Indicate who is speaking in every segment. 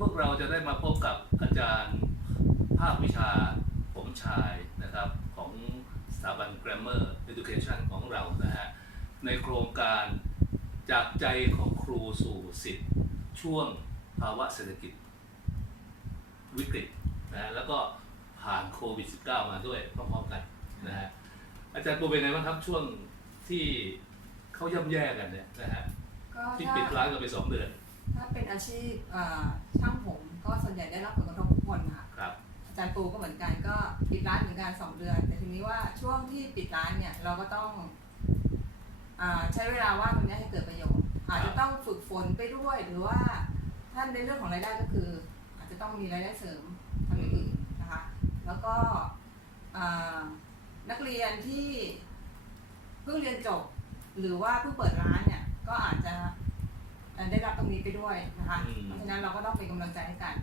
Speaker 1: พวกเราจะได้มาพบกับอาจารย์ภาควิชาผมชายนะครับของสถาบัน Grammar Education ของเรานะฮะในโครงการจากใจของครูสู่สิทธิ์ช่วงภาวะเศรษฐกิจวิกฤตนะฮะแล้วก็ผ่านโควิด -19 มาด้วยพร้อมๆกันนะฮะอาจารย์ปูเป็นไงบ้างครับช่วงที่เขาย่ำแย่กันเนี่ยนะฮะ
Speaker 2: ก็
Speaker 1: ที่
Speaker 2: ถ้า
Speaker 1: ปิดร้านกันไปสองเดือน
Speaker 2: ถ้า เป็นอาชีพอ่าช่างผมก็ส่วนใหญ่ได้รับผลกระทบทุกคนค่ะ
Speaker 1: ครับ
Speaker 2: อาจารย์ปูก็เหมือนกันก็ปิดร้านเหมือนกันสองเดือน แต่ทีนี้ว่าช่วงที่ปิดร้านเนี่ยเราก็ต้องอาใช้เวลาว่างตรงนี้ให้เกิดประโยชน์ อาจจะต้องฝึกฝนไปด้วย หรือว่าท่านในเรื่องของรายได้ก็คือ อาจจะต้องมีรายได้เสริมทางอื่นๆนะคะ แล้วก็อ่านักเรียนที่เพิ่งเรียนจบ หรือว่าเพิ่งเปิดร้านเนี่ย ก็อาจจะเอ่อ ได้รับตรงนี้ไปด้วยนะคะ
Speaker 1: อืม
Speaker 2: เพราะฉะนั้นเราก็ต้องเป็นกำลังใจให้กัน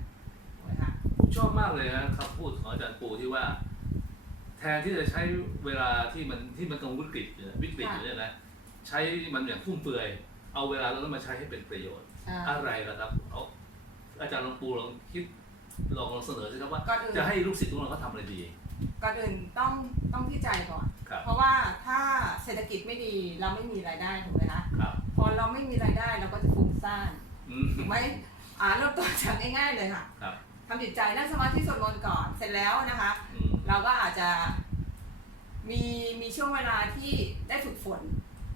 Speaker 2: ถูกไหมคะ
Speaker 1: ผมชอบมากเลยนะคำพูดของอาจารย์ปูที่ว่า แทนที่จะใช้เวลาที่มันที่มันกำลังวิกฤตอยู่เนี่ยวิกฤตอยู่เนี่ยนะใช้มันอย่างฟุ่มเฟือย เอาเวลาเรานั้นมาใช้ให้เป็นประโยชน์
Speaker 2: อ่า
Speaker 1: อะไรล่ะครับเอาอาจารย์ลองปูลองคิดลองลองเสนอสิครับว่า
Speaker 2: ก่อนอื่น
Speaker 1: จะให้ลูกศิษย์ของเราเขาทำอะไรดี
Speaker 2: ก่อนอื่นต้องต้องที่ใจก่อน
Speaker 1: ครับ
Speaker 2: เพราะว่าถ้าเศรษฐกิจไม่ดีเราไม่มีรายได้ถูกไหมคะ
Speaker 1: ครับ
Speaker 2: พอเราไม่มี ซ่าน
Speaker 1: อืม
Speaker 2: ถูกไหมอ่าเริ่มต้นจากง่ายๆเลยค่ะ
Speaker 1: ครับ
Speaker 2: ทำจิตใจนั่งสมาธิสวดมนต์ก่อนเสร็จแล้วนะคะ
Speaker 1: อืม
Speaker 2: เราก็อาจจะมีมีช่วงเวลาที่ได้ฝึกฝน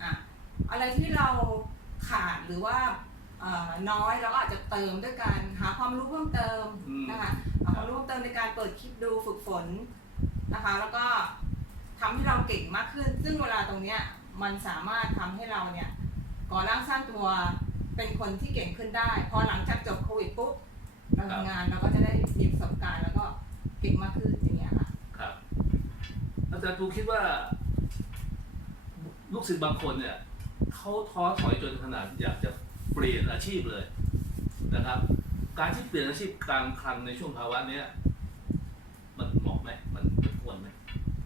Speaker 2: อะอะไรที่เราขาดหรือว่าเอ่อน้อยเราก็อาจจะเติมด้วยการหาความรู้เพิ่มเติม
Speaker 1: อืม
Speaker 2: นะคะหาความรู้เพิ่มเติมในการเปิดคลิปดูฝึกฝนนะคะ แล้วก็ทำให้เราเก่งมากขึ้น ซึ่งเวลาตรงเนี้ยมันสามารถทำให้เราเนี่ยก่อร่างสร้างตัว เป็นคนที่เก่งขึ้นได้ พอหลังจากจบโควิดปุ๊บเราทำงานเราก็จะได้มีประสบการณ์แล้วก็เก่งมากขึ้นอย่างเงี้ยค่ะ
Speaker 1: ครับ อาจารย์ปูคิดว่า ลูกศิษย์บางคนเนี่ยเขาท้อถอยจนขนาดอยากจะเปลี่ยนอาชีพเลยนะครับ การที่เปลี่ยนอาชีพกลางคันในช่วงภาวะเนี้ยมันเหมาะไหมมันควรไหม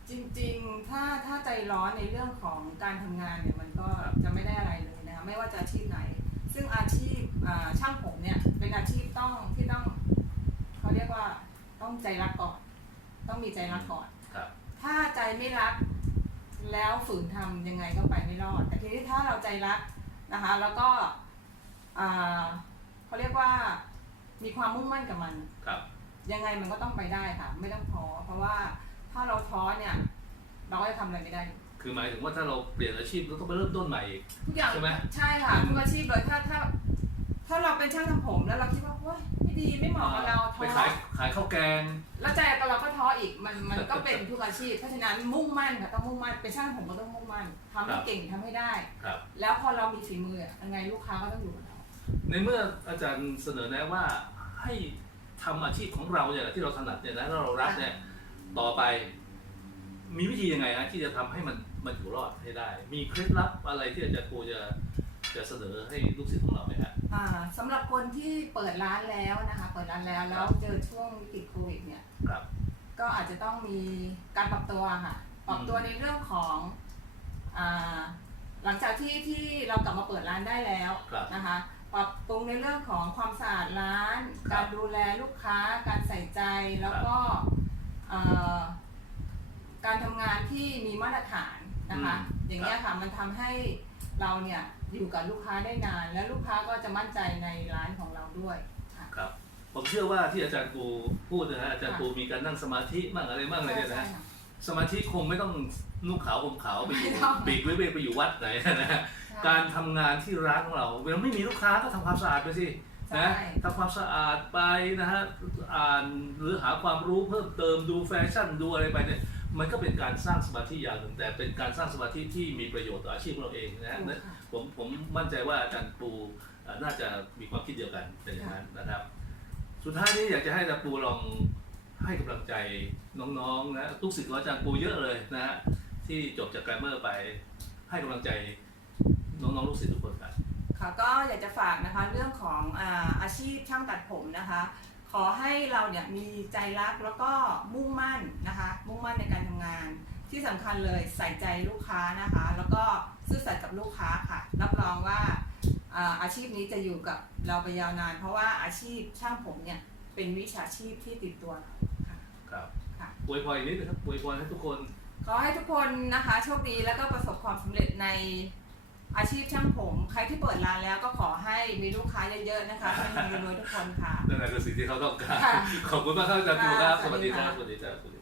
Speaker 2: จริงๆ ถ้าถ้าใจร้อนในเรื่องของการทำงานเนี่ยมันก็
Speaker 1: ครับ
Speaker 2: จะไม่ได้อะไรเลยนะคะไม่ว่าจะอาชีพไหน ซึ่งอาชีพอ่าช่างผมเนี่ยเป็นอาชีพต้องที่ต้องเขาเรียกว่าต้องใจรักก่อน ต้องมีใจรักก่อน
Speaker 1: ครับ
Speaker 2: ถ้าใจไม่รัก แล้วฝืนทำยังไงก็ไปไม่รอด แต่ทีนี้ถ้าเราใจรักนะคะ แล้วก็อ่าเขาเรียกว่ามีความมุ่งมั่นกับมัน
Speaker 1: ครับ
Speaker 2: ยังไงมันก็ต้องไปได้ค่ะ ไม่ต้องท้อเพราะว่าถ้าเราท้อเนี่ย เราก็จะทำอะไรไม่ได้
Speaker 1: คือหมายถึงว่าถ้าเราเปลี่ยนอาชีพเราต้องไปเริ่มต้นใหม่อีก
Speaker 2: ทุกอย่าง
Speaker 1: ใช่ไหม
Speaker 2: ใช่ค่ะทุกอาชีพเลยถ้าถ้า ถ้าเราเป็นช่างทำผมแล้วเราคิดว่าโอ๊ยไม่ดีไม่เหมาะกับเราท้
Speaker 1: ไป
Speaker 2: อ
Speaker 1: ขายขายข้าวแกง
Speaker 2: แล้วใจกับเราก็ท้ออีกมันมันก็เป็นทุกอาชีพเพราะฉะนั้นมุ่งมั่นค่ะต้องมุ่งมั่นเป็นช่างผมก็ต้องมุ่งมั่นทำให้
Speaker 1: ครับ
Speaker 2: เก่งทำให้ได้
Speaker 1: ครับ
Speaker 2: แล้วพอเรามีฝีมืออะยังไงลูกค้าก็ต้องอยู่กับเรา
Speaker 1: ในเมื่ออาจารย์เสนอแนะว่าให้ทำอาชีพของเราเนี่ยแหละที่เราถนัดเนี่ยนะแล้วเรารักเนี่ยต่อไป มีวิธียังไงฮะที่จะทำให้มัน มันอยู่รอดให้ได้ มีเคล็ดลับอะไรที่อาจารย์ครูจะจะเสนอให้ลูกศิษย์ของเราไหมฮะ
Speaker 2: อ่าสำหรับคนที่เปิดร้านแล้วนะคะ เปิดร้านแล้วแล้วเจอช่วงวิกฤตโควิดเนี่ย
Speaker 1: ครับ
Speaker 2: ก็อาจจะต้องมีการปรับตัวค่ะ ปรับตัวในเรื่องของอาหลังจากที่ที่เรากลับมาเปิดร้านได้แล้ว
Speaker 1: ครับ
Speaker 2: นะคะ ปรับปรุงในเรื่องของความสะอาดร้าน
Speaker 1: ครับ
Speaker 2: การดูแลลูกค้า การใส่ใจแล้วก็อ่าการทำงานที่มีมาตรฐาน นะคะ
Speaker 1: อืม
Speaker 2: อย่างนี้ยค่ะมันทำให้เราเนี่ยอยู่กับลูกค้าได้นาน และลูกค้าก็จะมั่นใจในร้านของเราด้วยค่ะ
Speaker 1: ครับ ผมเชื่อว่าที่อาจารย์ครูพูดนะฮะอาจารย์ครูมีการนั่งสมาธิบ้างอะไรบ้างอะไรเนี่ยนะ
Speaker 2: ใช่ค่ะ
Speaker 1: สมาธิคงไม่ต้องนุ่งขาวห่มขาวไปอยู่
Speaker 2: ไม่ต้อง
Speaker 1: ปีกไว้ไปอยู่วัดไหนนะฮะ
Speaker 2: ใช่
Speaker 1: การทำงานที่ร้านของเราเวลาไม่มีลูกค้าก็ทำความสะอาดไปสิ
Speaker 2: ใช่
Speaker 1: นะทำความสะอาดไปนะฮะอ่านหรือหาความรู้เพิ่มเติมดูแฟชั่นดูอะไรไปเนี่ย มันก็เป็นการสร้างสมาธิอย่างหนึ่งแต่เป็นการสร้างสมาธิที่มีประโยชน์ต่ออาชีพของเราเองนะฮะ
Speaker 2: ถูกค่ะ
Speaker 1: ผมผมมั่นใจว่าอาจารย์ปูเอ่อน่าจะมีความคิดเดียวกันเป็นอย่างนั้นนะครับ สุดท้ายนี้อยากจะให้อาจารย์ปูลองให้กำลังใจน้องๆนะทุกศิษย์ของอาจารย์ปูเยอะเลยนะฮะที่จบจากแกรมเมอร์ไปให้กำลังใจน้องๆลูกศิษย์ทุกคนกัน
Speaker 2: ค่ะก็อยากจะฝากนะคะเรื่องของอาอาชีพช่างตัดผมนะคะ ขอให้เราเนี่ยมีใจรักแล้วก็มุ่งมั่นนะคะ มุ่งมั่นในการทำงาน ที่สำคัญเลยใส่ใจลูกค้านะคะ แล้วก็ซื่อสัตย์กับลูกค้าค่ะ รับรองว่าอ่อ่าอาชีพนี้จะอยู่กับเราไปยาวนาน เพราะว่าอาชีพช่างผมเนี่ยเป็นวิชาชีพที่ติดตัวเราค่ะ
Speaker 1: ครับ
Speaker 2: ค่ะ
Speaker 1: อวยพรอีกนิดนะครับอวยพรให้ทุกคน
Speaker 2: ขอให้ทุกคนนะคะ โชคดีแล้วก็ประสบความสำเร็จใน อาชีพช่างผม ใครที่เปิดร้านแล้วก็ขอให้มีลูกค้าเยอะๆนะคะให้รวยๆทุกคนค่ะ
Speaker 1: นั่นแหละคือสิ่งที่เขาต้องการ
Speaker 2: ค่ะ
Speaker 1: ขอบคุณมากครับอาจารย์ปูครับ
Speaker 2: ค่ะ
Speaker 1: สวัสดี
Speaker 2: สวัสดี
Speaker 1: ครับ
Speaker 2: ค่ะ
Speaker 1: สวัสดีครับ สวัสดี